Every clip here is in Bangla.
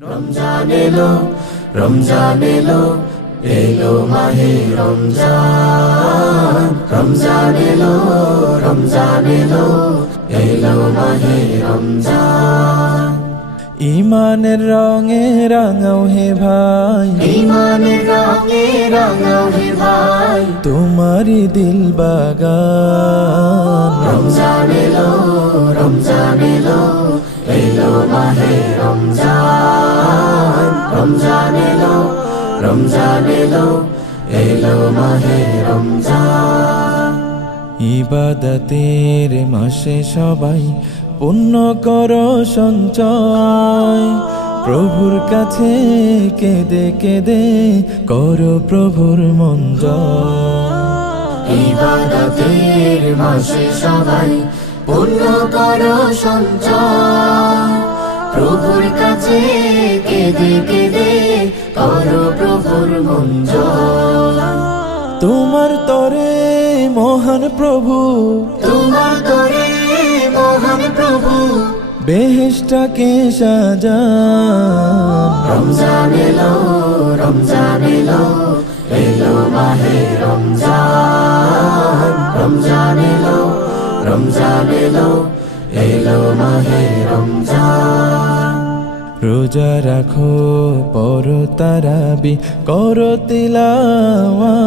রমজান এলো, রমজান এলো, এলো মাহে রমজান। রমজান এলো, রমজান এলো, এলো মাহে রমজান। ইমানের রঙে রাঙাও হে ভাই, ইমানের রঙে রাঙাও হে ভাই, তোমারি দিল বাগান। রমজান এলো, রমজান এলো, এলো মাহে রমজান। রমজান এলো, রমজান এলো, এলো মাহে রমজান। ইবাদতের মাসে সবাই পুণ্য করো সঞ্চয়, প্রভুর কাছে কেঁদে কেঁদে করো প্রভুর মন জয়। ইবাদতের মাসে সবাই পুণ্য করো সঞ্চয়, প্রভুর কাছে কেঁদে কেঁদে করো প্রভুর মন জয়। তোমার তরে মহান প্রভু, তোমার তরে মহান প্রভু, বেহেশটাকে সাজান। রমজান এলো, রমজান এলো, এলো মাহে রমজান। রমজান এলো, রমজান এলো, এলো মাহে রমজান। রোজা রাখো পরো তারাবি করো তিলাওয়াত,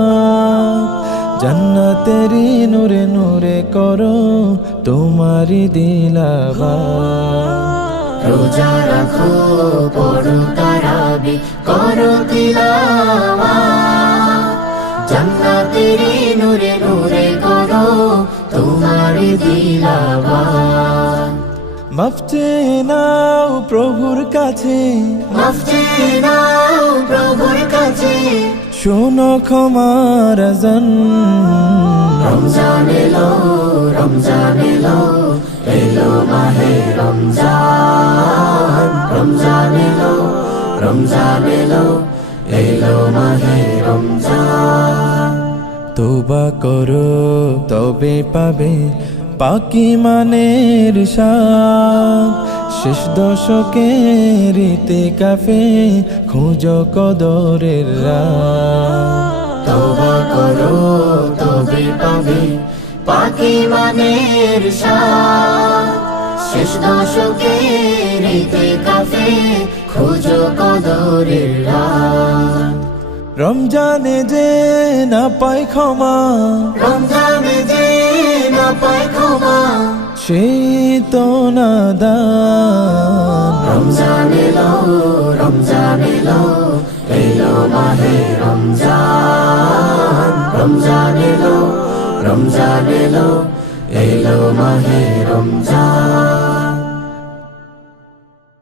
জান্নাতেরি নূরে নূরে করো তোমারি দিলাবাত। রোজা রাখো পড়ো তারাবি করো তিলাওয়াত, জান্নাতেরি নূরে নূরে করো তোমারি দিলাওয়াত। মাফ চেয়ে নাও প্রভুর কাছে, মাফ চেয়ে নাও প্রভুর কাছে, শোনো ক্ষমার আযান। রমজান এলো, রমজান এলো, এলো মাহে রমজান। রমজান এলো, রমজান এলো, এলো মাহে রমজান। তওবা করো তবে পাবে পাকি মানের স্বাদ, শেষ দশকের ইতিকাফে খুঁজো কদরের রাত। তওবা করো তবে পাবে পাকি মানের স্বাদ, শেষ দশকের ইতিকাফে খুঁজো কদরের রাত। রমজানে যে না পায় ক্ষমা, রমজানে যে না পায় ক্ষমা, সেই তো নাদান। রমজান এলো, রমজান এলো, এলো মাহে রমজান। রমজান এলো, রমজান এলো, এলো মাহে রমজান।